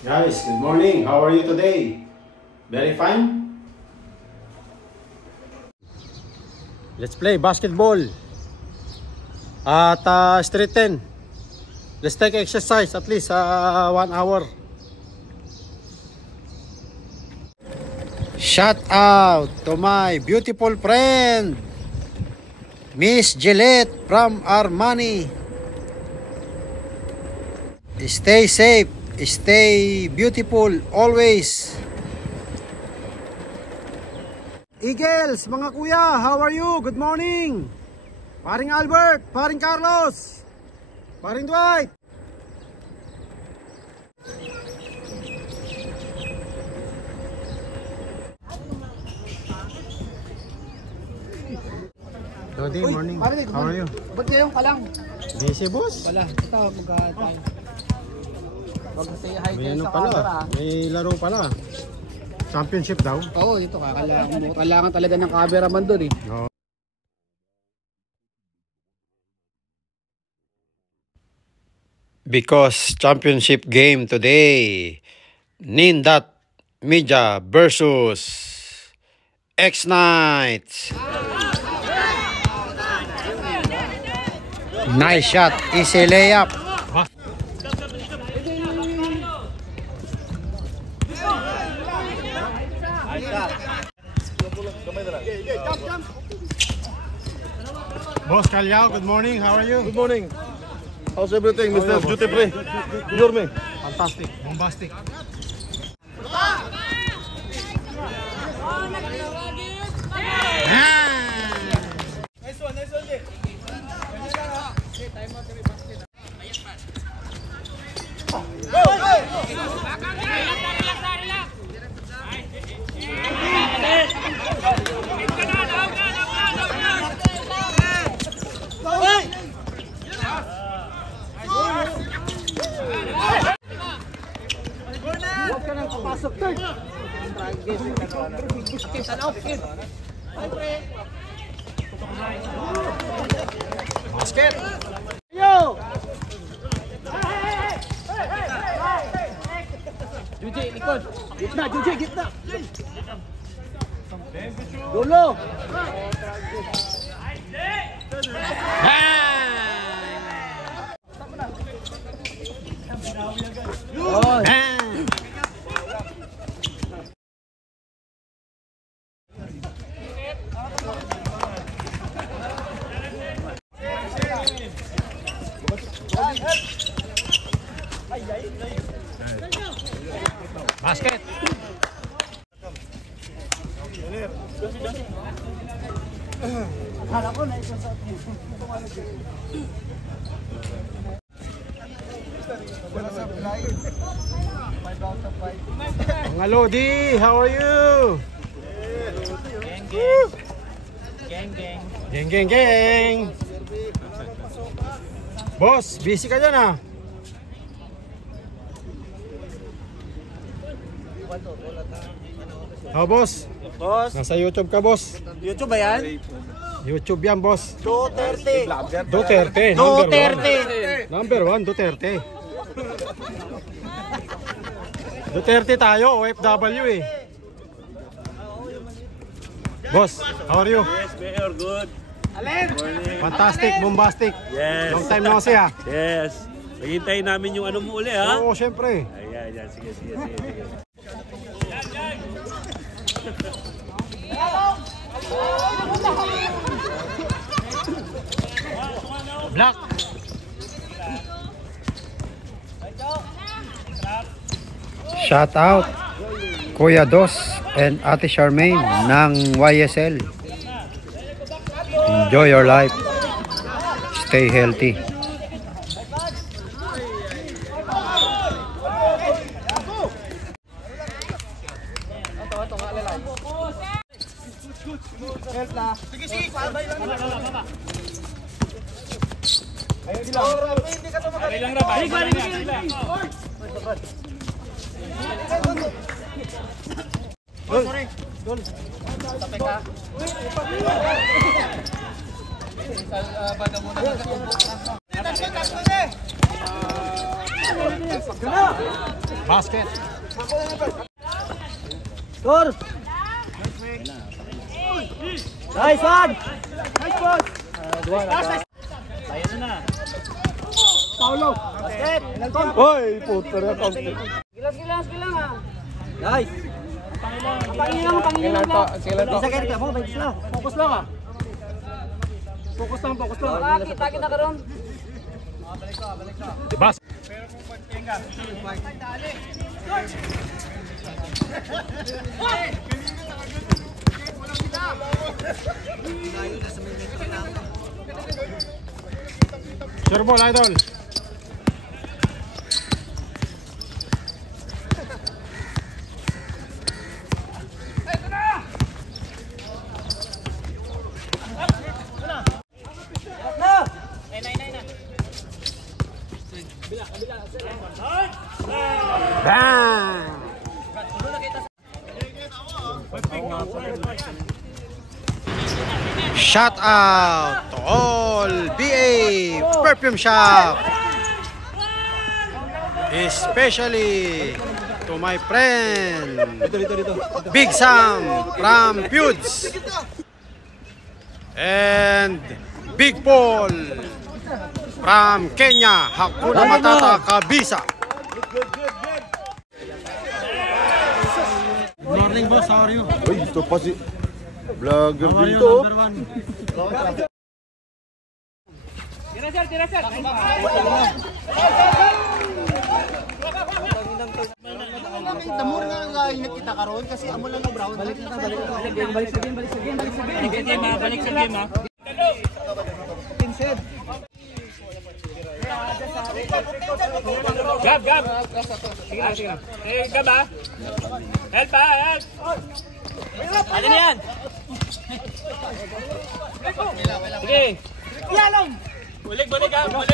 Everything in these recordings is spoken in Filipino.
Guys, good morning. How are you today? Very fine? Let's play basketball at Street 10. Let's take exercise at least 1 hour. Shout out to my beautiful friend Miss Gillette from Armani. Stay safe, stay beautiful always. Eagles, mga kuya, how are you? Good morning. Paring Albert, paring Carlos, paring Dwight. Dodi, morning. How are you? Ba't ngayon ka lang? Busy, boss? Wala. Ito, mag-tayo. Mag-say hi May kayo ano sa pala, camera. may laro pala. Championship daw. Oo, dito kailangan talaga ng cameraman doon eh. No. Because championship game today, Nindat Media versus X-Knights. Nice shot, easy layup. Boss Calyao, good morning. How are you? Good morning. How's everything, Mr. Duty Free? You're me. Fantastic, bombastic. Nice one, Jay. Huwag ka nang papasok doon. Basket. Yo! Juji, likod. Gitna, Juji, gitna. Dulo. Oh. Basket. Hala ko na ito sa Mga Lodi, how are you? Geng, geng, geng. Boss, busy ka dyan ah. Oh, boss. Boss, Nasa YouTube ka, boss. YouTube ba yan? YouTube yan, boss. Duterte. Duterte. Number one, Duterte. Duterte tayo, OFW eh. Boss, how are you? Yes, Mayor, good. Fantastic, bombastic. Yes. Long time no see ah. Yes. Maghintay namin yung ano mo uli, ha? Oo, syempre. Ayan. Sige. Black. Shout out Kuya Dos and Ate Charmaine ng YSL. Enjoy your life. Stay healthy. Basket. Score. Nice one. Nice one. Paulo. Basket. Hoy, puta na ka. Gilas ah. Nice. Pangilang lang. Isa kayo mo, bayis lang. Focus lang ah. Focus lang. Kita na karon. Bas. Sure ball, idol. Bang! Shout out to all BA Perfume Shop, especially to my friend Big Sam from Feuds and Big Paul from Kenya, Hakuna Matata, Kabisa. Good morning, boss. How are you? Uy, ito pa si vlogger How are din you, to. number one? Damur nga ingat kita karon kasi amo lang no brown. Balik sa game. Balik sa game ha. Gab. Sige na. Gab ah. Help. Ano yan? Sige. Yalong. Bulig Gab. Help.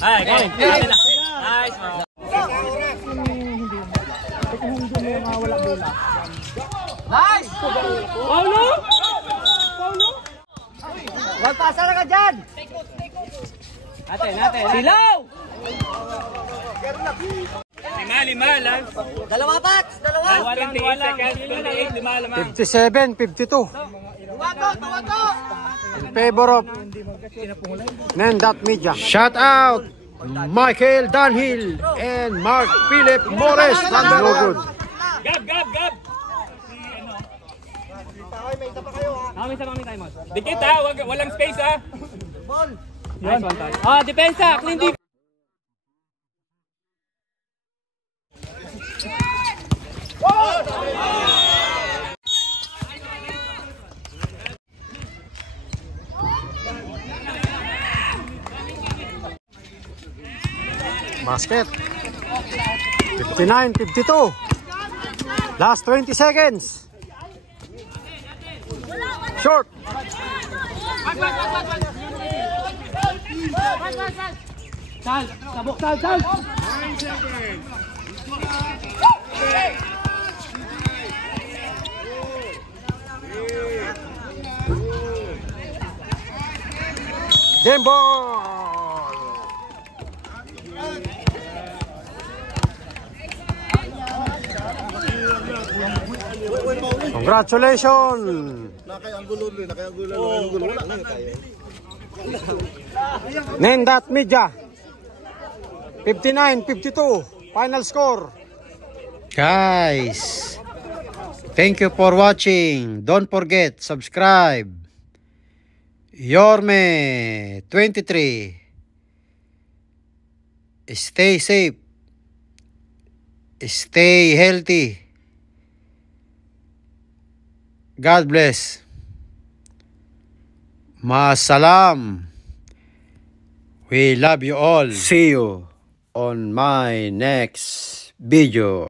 Ay, game. Nice. Nice! Paulo. Wag pasa na ka dyan! Natin. Silaw! 5 lang. Dalawa pats! Dalawa! 28 seconds. 28, 5 lamang. 57, 52. Tawato! In favor of Nendat Media. Shout out Michael Dunhill and Mark Philip Morris from the No Good. Gab. Kami tayo mo. Dikit ha, walang space ha. Ball! Nice one touch. Depensa, clean defense. Basket. 59, 52. Last 20 seconds. Short. Sal. Game ball. Congratulations. Nakayanggulo. Wala na tayo. Nendat Media. 59-52. Final score. Guys, thank you for watching. Don't forget, subscribe. Yorme 23. Stay safe. Stay healthy. God bless. Masalam. We love you all. See you on my next video.